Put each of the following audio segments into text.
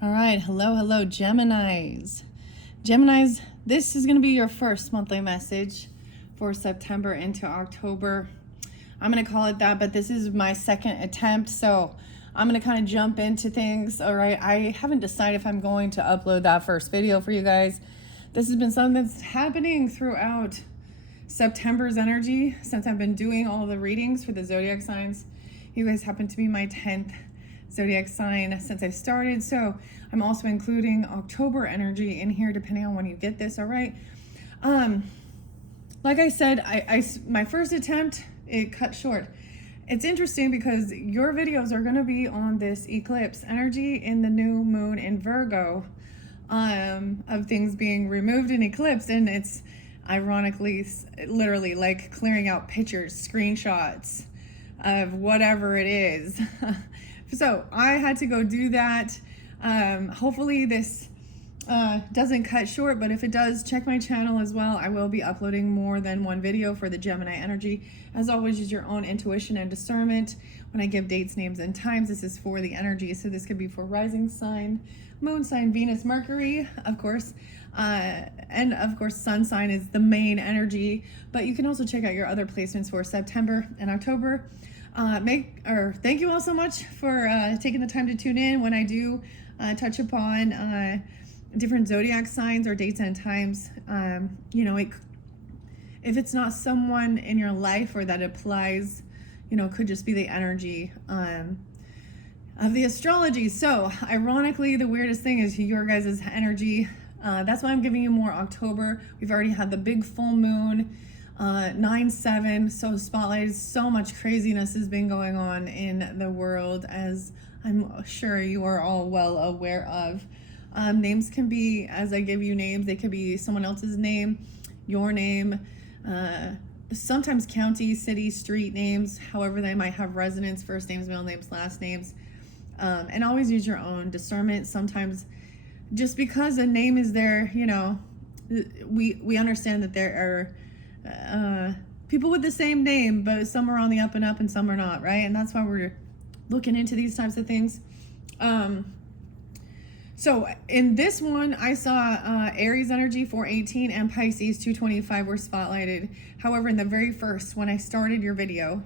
All right, hello, Geminis. Geminis, this is going to be your first monthly message for September into October. I'm going to call it that, but this is my second attempt, so I'm going to kind of jump into things. All right, I haven't decided if I'm going to upload that first video for you guys. This has been something that's happening throughout September's energy since I've been doing all the readings for the zodiac signs. You guys happen to be my 10th zodiac sign since I started, so I'm also including October energy in here depending on when you get this. All right, like I said, my first attempt, it cut short. It's interesting because your videos are going to be on this eclipse energy in the new moon in Virgo, of things being removed and eclipsed, and it's ironically literally like clearing out pictures, screenshots of whatever it is. So I had to go do that. Hopefully this doesn't cut short, but if it does, check my channel as well. I will be uploading more than one video for the Gemini energy. As always, use your own intuition and discernment. When I give dates, names, and times, this is for the energy. So this could be for rising sign, moon sign, Venus, Mercury, of course. And of course, sun sign is the main energy, but you can also check out your other placements for September and October. Thank you all so much for taking the time to tune in when I do touch upon different zodiac signs or dates and times. If it's not someone in your life or that applies, it could just be the energy of the astrology. So ironically, the weirdest thing is your guys' energy. That's why I'm giving you more October. We've already had the big full moon, 9/7, so spotlighted. So much craziness has been going on in the world, as I'm sure you are all well aware of. Names can be, as I give you names, they could be someone else's name, your name, sometimes county, city, street names, however they might have resonance, first names, middle names, last names. And always use your own discernment. Sometimes just because a name is there, we understand that there are people with the same name, but some are on the up and up and some are not, right? And that's why we're looking into these types of things. So in this one, I saw Aries energy 418 and Pisces 225 were spotlighted. However, in the very first, when I started your video,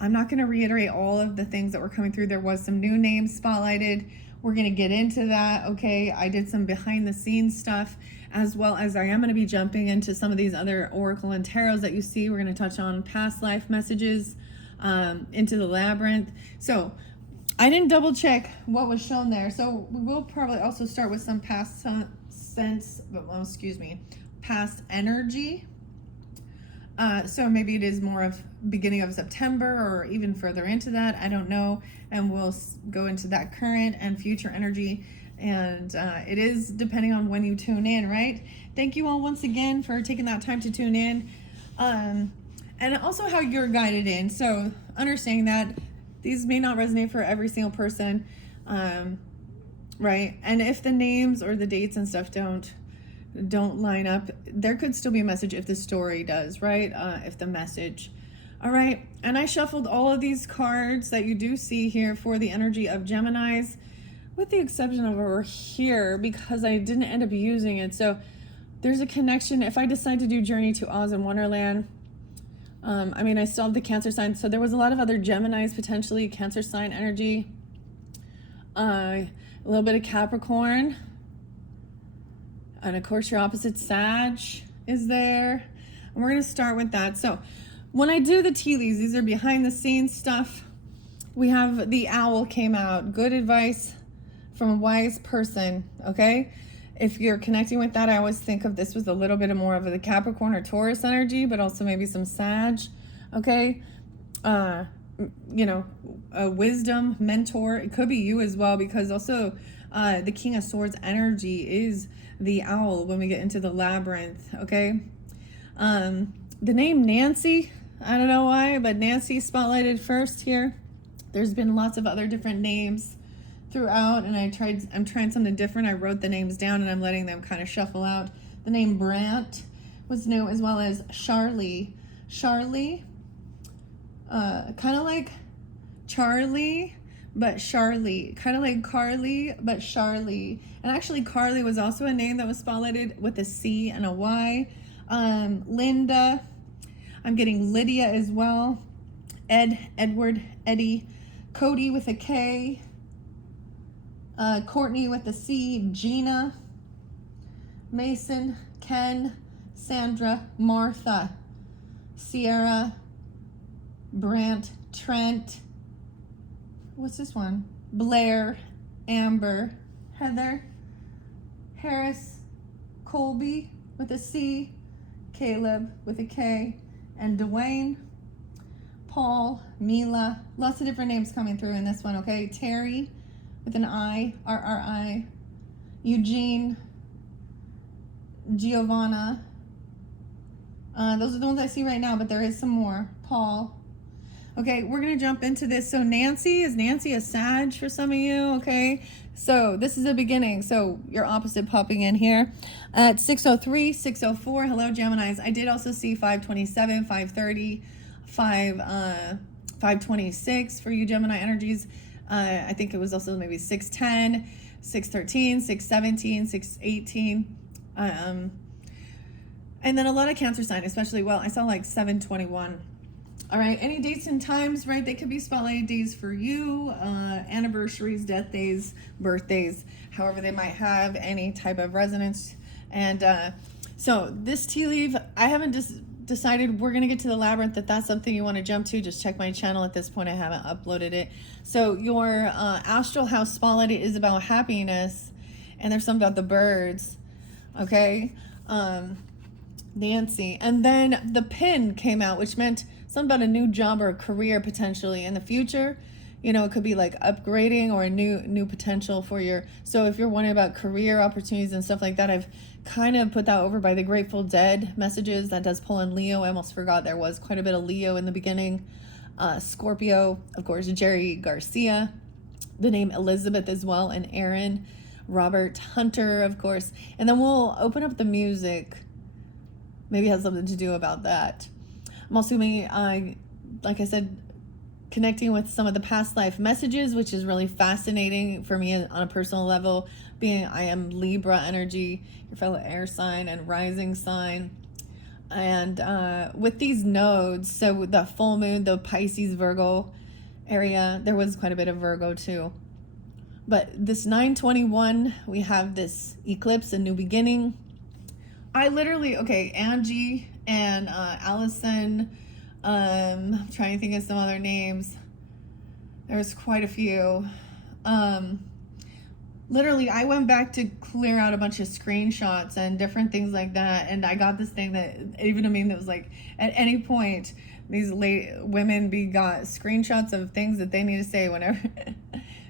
I'm not going to reiterate all of the things that were coming through. There was some new names spotlighted. We're going to get into that, okay? I did some behind the scenes stuff, as well as I am going to be jumping into some of these other oracle and tarots that you see. We're going to touch on past life messages, into the labyrinth. So I didn't double check what was shown there. So we will probably also start with some past past energy. So maybe it is more of beginning of September or even further into that. I don't know. And we'll go into that current and future energy. And it is depending on when you tune in, right? Thank you all once again for taking that time to tune in. And also how you're guided in. So understanding that these may not resonate for every single person, right? And if the names or the dates and stuff don't line up, there could still be a message if the story does, right? If the message. All right. And I shuffled all of these cards that you do see here for the energy of Geminis, with the exception of over here, because I didn't end up using it. So there's a connection. If I decide to do Journey to Oz and Wonderland, I still have the Cancer sign. So there was a lot of other Geminis, potentially Cancer sign energy, a little bit of Capricorn. And of course, your opposite Sag is there. And we're going to start with that. So when I do the tea leaves, these are behind the scenes stuff. We have the owl came out. Good advice from a wise person, okay? If you're connecting with that, I always think of this was a little bit more of the Capricorn or Taurus energy, but also maybe some Sag, okay? A wisdom, mentor. It could be you as well, because also the King of Swords energy is the owl when we get into the labyrinth, okay? The name Nancy, I don't know why, but Nancy spotlighted first here. There's been lots of other different names throughout, and I'm trying something different. I wrote the names down and I'm letting them kind of shuffle out. The name Brant was new, as well as Charlie, kind of like Charlie, but Charlie, kind of like Carly, but Charlie. And actually, Carly was also a name that was spotlighted with a C and a Y. Linda, I'm getting Lydia as well. Edward, Eddie, Cody with a K, Courtney with a C, Gina, Mason, Ken, Sandra, Martha, Sierra, Brant, Trent, what's this one? Blair, Amber, Heather, Harris, Colby with a C, Caleb with a K, and Dwayne, Paul, Mila, lots of different names coming through in this one, okay? Terry with an I, RRI, Eugene, Giovanna. Those are the ones I see right now, but there is some more. Paul. Okay, we're going to jump into this. So Nancy, is Nancy a Sag for some of you? Okay, so this is the beginning. So your opposite popping in here at 603, 604. Hello, Geminis. I did also see 527, 530, 526 for you Gemini energies. I think it was also maybe 610, 613, 617, 618. And then a lot of Cancer sign, especially, well, I saw like 721. All right, any dates and times, right? They could be spotlighted days for you, anniversaries, death days, birthdays, however they might have any type of resonance. And so this tea leaf, I haven't decided we're going to get to the labyrinth. If that's something you want to jump to, just check my channel. At this point, I haven't uploaded it. So your astral house spotlight is about happiness, and there's something about the birds, okay? Nancy. And then the pin came out, which meant something about a new job or a career potentially in the future. You know, it could be like upgrading or a new potential for your, so if you're wondering about career opportunities and stuff like that, I've kind of put that over by the Grateful Dead messages. That does pull in Leo. I almost forgot there was quite a bit of Leo in the beginning. Scorpio, of course, Jerry Garcia, the name Elizabeth as well, and Aaron, Robert Hunter, of course. And then we'll open up the music. Maybe it has something to do about that. I'm also like I said, connecting with some of the past life messages, which is really fascinating for me on a personal level, being I am Libra energy, your fellow air sign and rising sign. And with these nodes, so the full moon, the Pisces, Virgo area, there was quite a bit of Virgo too. But this 9/21, we have this eclipse, a new beginning. I literally, okay, Angie and Allison, I'm trying to think of some other names. There was quite a few. Literally, I went back to clear out a bunch of screenshots and different things like that, and I got this thing that, even a meme that was like, at any point, these women got screenshots of things that they need to say whenever.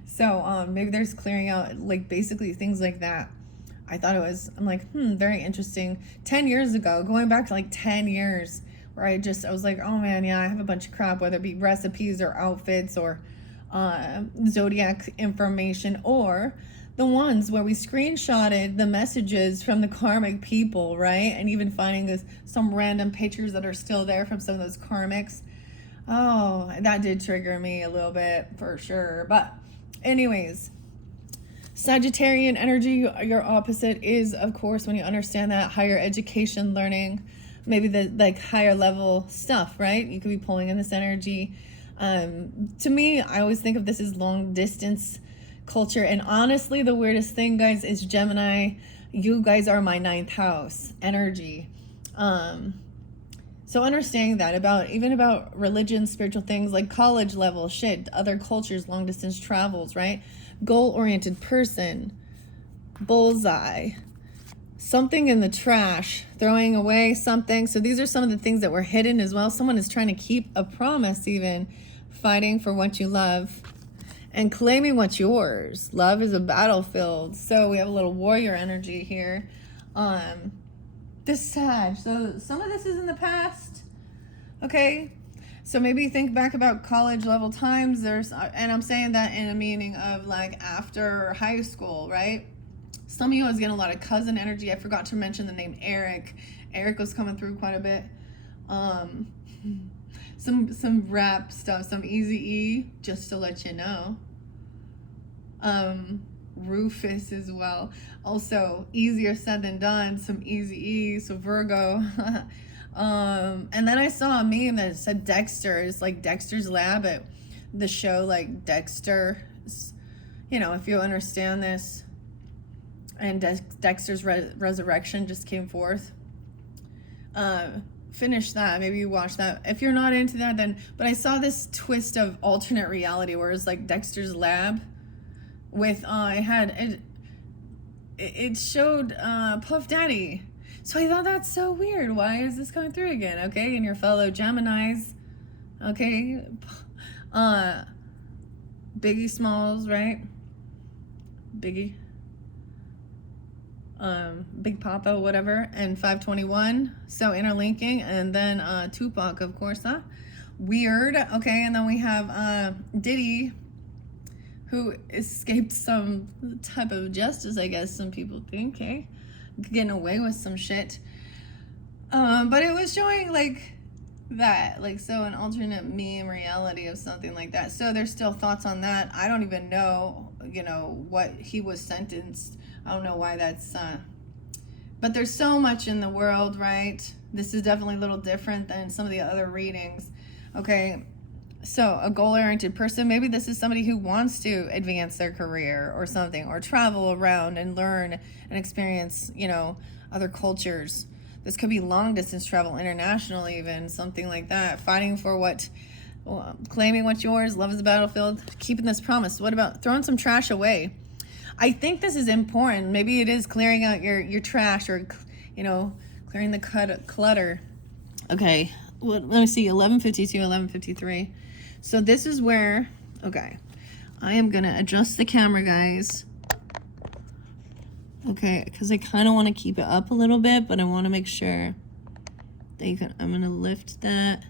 So maybe there's clearing out, like, basically things like that. I thought it was, I'm like, very interesting. 10 years ago, going back to like 10 years, where I was like, oh man, yeah, I have a bunch of crap, whether it be recipes or outfits or zodiac information, or the ones where we screenshotted the messages from the karmic people, right? And even finding some random pictures that are still there from some of those karmics. Oh, that did trigger me a little bit for sure. But anyways, Sagittarian energy, your opposite is, of course, when you understand that, higher education, learning, maybe the like higher level stuff, right? You could be pulling in this energy. To me, I always think of this as long distance culture. And honestly, the weirdest thing, guys, is Gemini. You guys are my 9th house energy. So understanding that even about religion, spiritual things, like college level shit, other cultures, long distance travels, right? Goal-oriented person, bullseye, something in the trash, throwing away something. So these are some of the things that were hidden as well. Someone is trying to keep a promise, even fighting for what you love and claiming what's yours. Love is a battlefield. So we have a little warrior energy here. This Sag. So some of this is in the past. Okay. So maybe think back about college level times. And I'm saying that in a meaning of like after high school, right? Some of you guys get a lot of cousin energy. I forgot to mention the name Eric. Eric was coming through quite a bit. Some rap stuff, some Eazy-E, just to let you know. Rufus as well. Also, easier said than done. Some easy E, so Virgo. And then I saw a meme that said Dexter is like Dexter's Lab at the show, like Dexter. You know, if you understand this. And Dexter's Resurrection just came forth. Finish that. Maybe you watch that. If you're not into that, then. But I saw this twist of alternate reality where it's like Dexter's Lab. With it showed Puff Daddy, so I thought that's so weird. Why is this coming through again? Okay, and your fellow Geminis, okay, Biggie Smalls, right? Biggie, Big Papa, whatever, and 521. So interlinking, and then Tupac, of course, huh? Weird. Okay, and then we have Diddy, who escaped some type of justice, I guess some people think, hey? Getting away with some shit. But it was showing, like, that. Like, so an alternate meme reality of something like that. So there's still thoughts on that. I don't even know, you know, what he was sentenced. I don't know why that's... But there's so much in the world, right? This is definitely a little different than some of the other readings. Okay, so a goal-oriented person, maybe this is somebody who wants to advance their career or something, or travel around and learn and experience, you know, other cultures. This could be long-distance travel, international even, something like that. Fighting for what, claiming what's yours, love is a battlefield, keeping this promise. What about throwing some trash away? I think this is important. Maybe it is clearing out your trash, or, you know, clearing the clutter. Okay, let me see, 1152, 1153. So this is where, okay, I am going to adjust the camera, guys. Okay, because I kind of want to keep it up a little bit, but I want to make sure that you can, I'm going to lift that.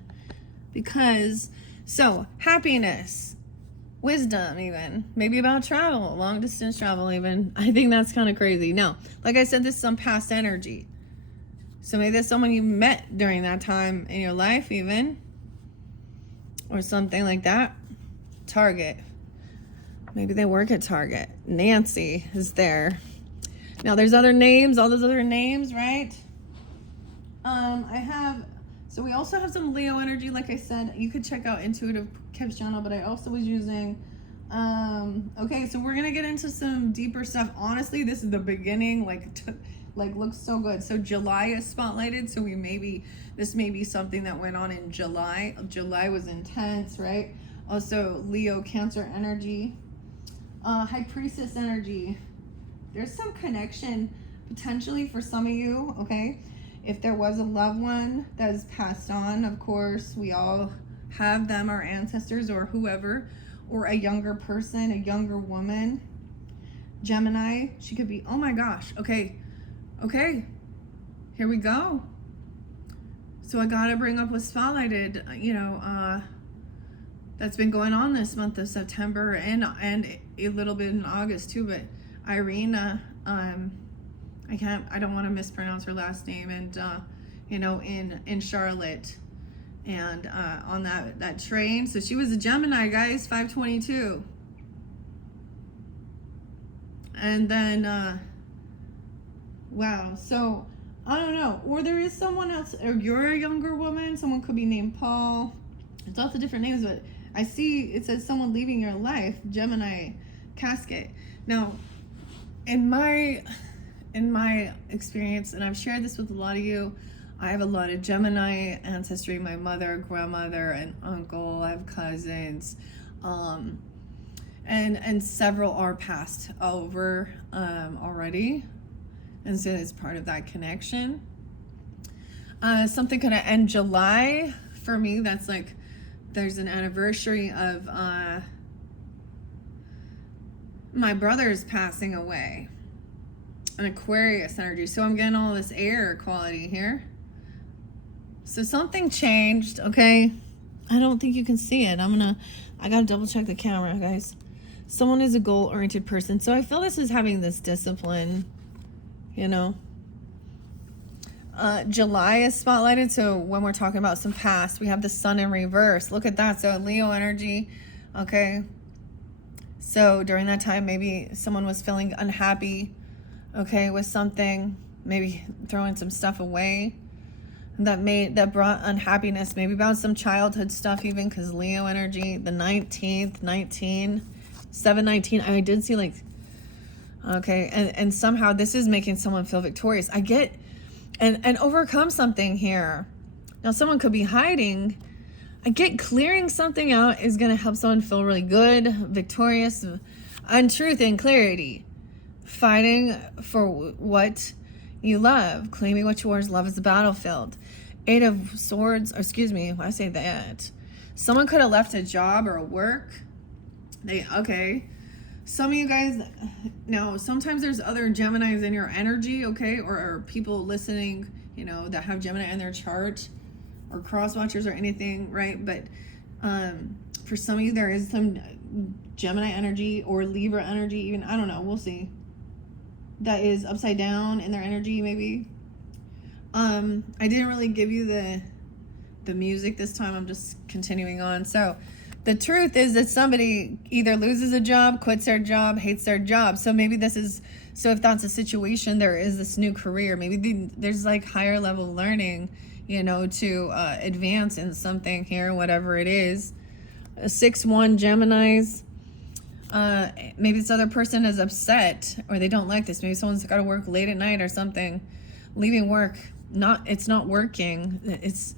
Because, so, happiness, wisdom even, maybe about travel, long distance travel even. I think that's kind of crazy. Now, like I said, this is some past energy. So maybe there's someone you met during that time in your life even. Or something like that. Target. Maybe they work at Target. Nancy is there. Now there's other names, all those other names, right? So we also have some Leo energy, like I said. You could check out Intuitive Kev's channel, but I also was using, okay, so we're going to get into some deeper stuff. Honestly, this is the beginning, like looks so good. So July is spotlighted, so this may be something that went on in July. July was intense, right? Also Leo Cancer energy, High Priestess energy. There's some connection potentially for some of you, okay? If there was a loved one that has passed on, of course, we all have them, our ancestors or whoever, or a younger person, a younger woman. Gemini, she could be, oh my gosh, okay, here we go. So I gotta bring up what's spotlighted, you know, that's been going on this month of September and a little bit in August too, but Irina, I don't want to mispronounce her last name, and you know, in Charlotte, and on that train. So she was a Gemini, guys, 522. And then wow, so I don't know, or there is someone else, or you're a younger woman, someone could be named Paul. It's lots of different names, but I see it says someone leaving your life, Gemini casket. Now, in my experience, and I've shared this with a lot of you, I have a lot of Gemini ancestry, my mother, grandmother, and uncle. I have cousins, and several are passed over already, and so it's part of that connection. Something could end July for me. That's like there's an anniversary of my brother's passing away. An Aquarius energy. So I'm getting all this air quality here. So something changed, okay? I don't think you can see it. I gotta double check the camera, guys. Someone is a goal-oriented person. So I feel this is having this discipline, you know? July is spotlighted. So when we're talking about some past, we have the sun in reverse. Look at that. So Leo energy, okay? So during that time, maybe someone was feeling unhappy, okay, with something, maybe throwing some stuff away that brought unhappiness, maybe about some childhood stuff even, because Leo energy, the 19th, 719, I did see like, okay, and somehow this is making someone feel victorious. I get, and overcome something here. Now someone could be hiding. I get clearing something out is going to help someone feel really good, victorious, untruth and clarity. Fighting for what you love, claiming what yours, love is the battlefield. 8 of Swords, or excuse me, why I say that? Someone could have left a job or a work. Okay. Some of you guys, no, sometimes there's other Geminis in your energy, okay? Or people listening, you know, that have Gemini in their chart, or cross watchers or anything, right? But for some of you, there is some Gemini energy or Libra energy, even, I don't know, we'll see. That is upside down in their energy, maybe. I didn't really give you the music this time. I'm just continuing on. So the truth is that somebody either loses a job, quits their job, hates their job. So maybe this is, so if that's a situation, there is this new career. Maybe there's like higher level learning, you know, to advance in something here, whatever it is. 6-1 Geminis. Maybe this other person is upset or they don't like this. Maybe someone's got to work late at night or something, leaving work. It's not working. It's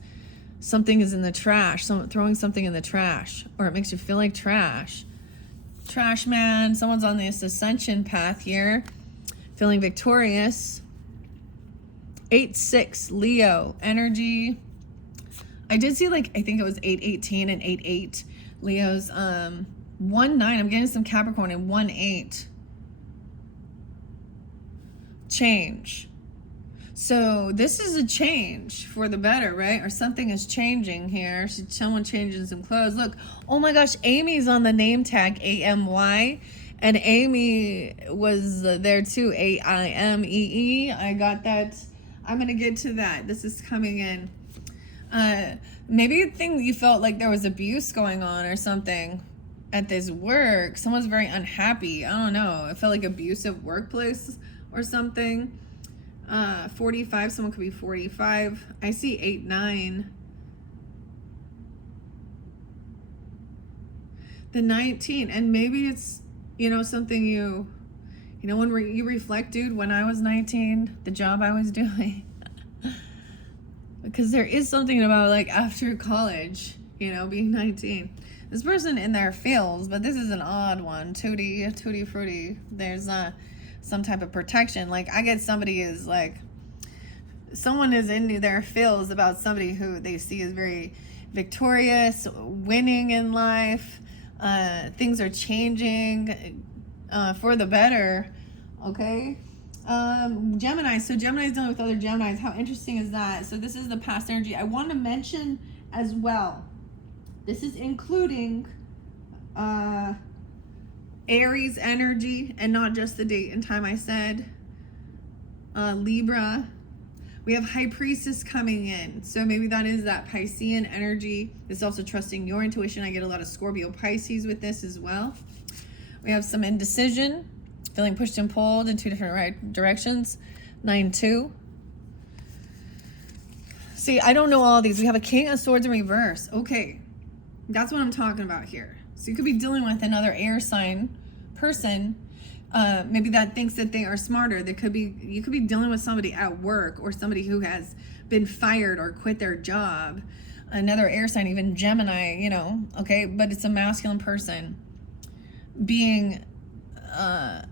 something is in the trash. Throwing something in the trash, or it makes you feel like trash. Trash man. Someone's on this ascension path here, feeling victorious. 8-6 Leo energy. I did see like, I think it was 8-18 and 8-8 Leos. 1-9. I'm getting some Capricorn, and 1-8. Change. So this is a change for the better, right? Or something is changing here. Someone changing some clothes. Look, oh my gosh, Amy's on the name tag, AMY. And Amy was there too, AIMEE. I got that. I'm going to get to that. This is coming in. Maybe you felt like there was abuse going on or something at this work. Someone's very unhappy. I don't know. It felt like abusive workplace or something. 45, someone could be 45. I see 8-9. The 19, and maybe it's, you know, something you know, when you reflect, dude, when I was 19, the job I was doing, because there is something about like after college, you know, being 19. This person in there feels, but this is an odd one. Tutti frutti. There's some type of protection. Like I get somebody is like, someone is in their feels about somebody who they see as very victorious, winning in life. Things are changing for the better. Okay. Gemini. So Gemini's dealing with other Geminis. How interesting is that? So this is the past energy. I want to mention as well, this is including Aries energy, and not just the date and time I said. Libra. We have High Priestess coming in. So maybe that is that Piscean energy. It's also trusting your intuition. I get a lot of Scorpio Pisces with this as well. We have some indecision, feeling pushed and pulled in 2 different right directions. 9-2. See, I don't know all of these. We have a King of Swords in reverse. Okay. That's what I'm talking about here. So you could be dealing with another air sign person, maybe that thinks that they are smarter. You could be dealing with somebody at work, or somebody who has been fired or quit their job. Another air sign, even Gemini, you know, okay, but it's a masculine person being a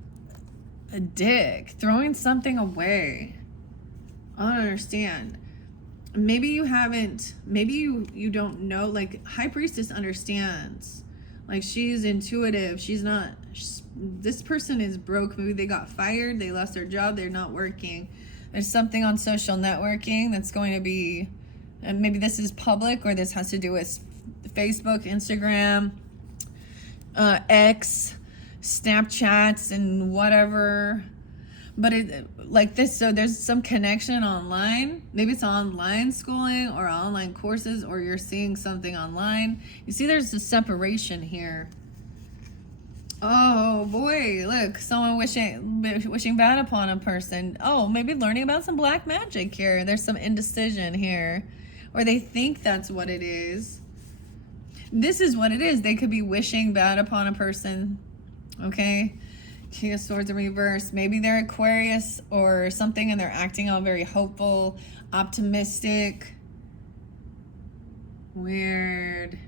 dick, throwing something away. I don't understand. Maybe you haven't, maybe you don't know, like High Priestess understands, like she's intuitive. This person is broke. Maybe they got fired, they lost their job, they're not working. There's something on social networking that's going to be, and maybe this is public, or this has to do with Facebook, Instagram, X, Snapchats, and whatever. But it like this, so there's some connection online. Maybe it's online schooling or online courses, or you're seeing something online. You see there's a separation here. Oh boy, look, someone wishing bad upon a person. Oh, maybe learning about some black magic here. There's some indecision here. Or they think that's what it is. This is what it is. They could be wishing bad upon a person. Okay? King of Swords in reverse. Maybe they're Aquarius or something and they're acting all very hopeful, optimistic. Weird.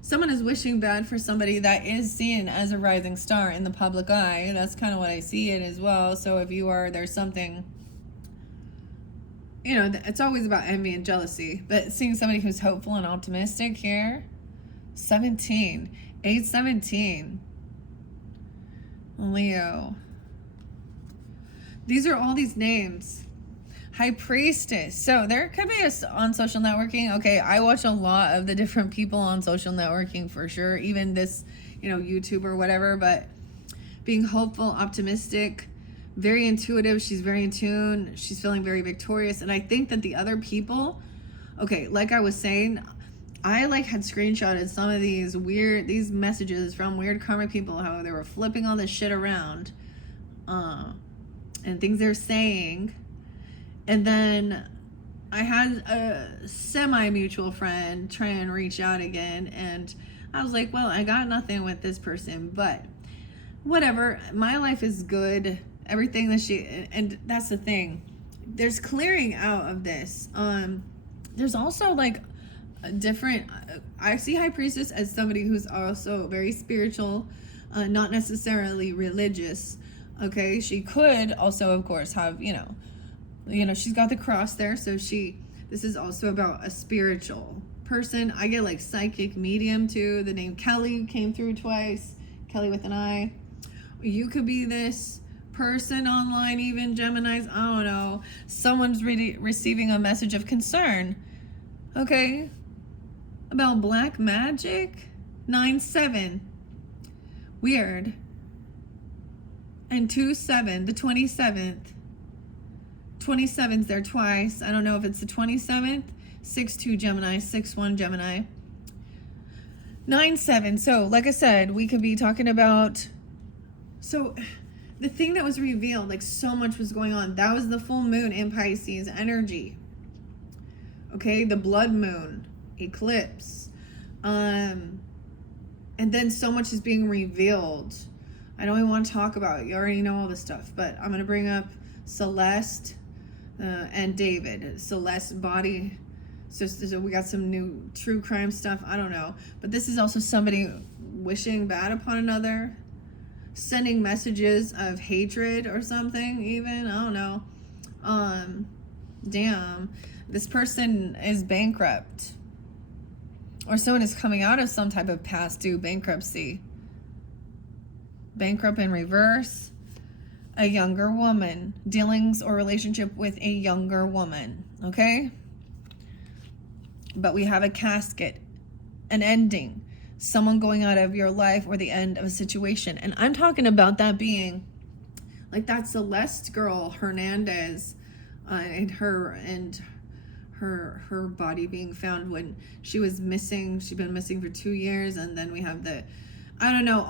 Someone is wishing bad for somebody that is seen as a rising star in the public eye. That's kind of what I see it as well. So if you are, there's something, you know, it's always about envy and jealousy. But seeing somebody who's hopeful and optimistic here, 17, 817, Leo. These are all these names. High Priestess. So there could be on social networking. Okay, I watch a lot of the different people on social networking for sure. Even this, you know, YouTube or whatever. But being hopeful, optimistic, very intuitive. She's very in tune. She's feeling very victorious. And I think that the other people, okay, like I was saying, I like had screenshotted some of these messages from weird karmic people, how they were flipping all this shit around, and things they're saying. And then I had a semi-mutual friend try and reach out again. And I was like, well, I got nothing with this person. But whatever. My life is good. Everything that and that's the thing. There's clearing out of this. There's also like a different... I see High Priestess as somebody who's also very spiritual. Not necessarily religious. Okay? She could also, of course, have, you know, she's got the cross there, so this is also about a spiritual person. I get like psychic medium too. The name Kelly came through twice. Kelly with an I. You could be this person online, even Geminis. I don't know. Someone's receiving a message of concern. Okay. About black magic. 9-7. Weird. And 2-7, the 27th. 27's there twice. I don't know if it's the 27th. 6-2 Gemini, 6-1 Gemini. 9-7. So, like I said, we could be talking about... So, the thing that was revealed, like so much was going on. That was the full moon in Pisces energy. Okay, the blood moon, eclipse. And then so much is being revealed. I don't even want to talk about it. You already know all this stuff. But I'm going to bring up Celeste... and David. Celeste's body. So we got some new true crime stuff. I don't know. But this is also somebody wishing bad upon another. Sending messages of hatred or something even. I don't know. Damn. This person is bankrupt. Or someone is coming out of some type of past due bankruptcy. Bankrupt in reverse. A younger woman, dealings or relationship with a younger woman, okay? But we have a casket, an ending, someone going out of your life or the end of a situation. And I'm talking about that being like that Celeste girl, Hernandez, and her body being found when she was missing. She'd been missing for 2 years. And then we have I don't know,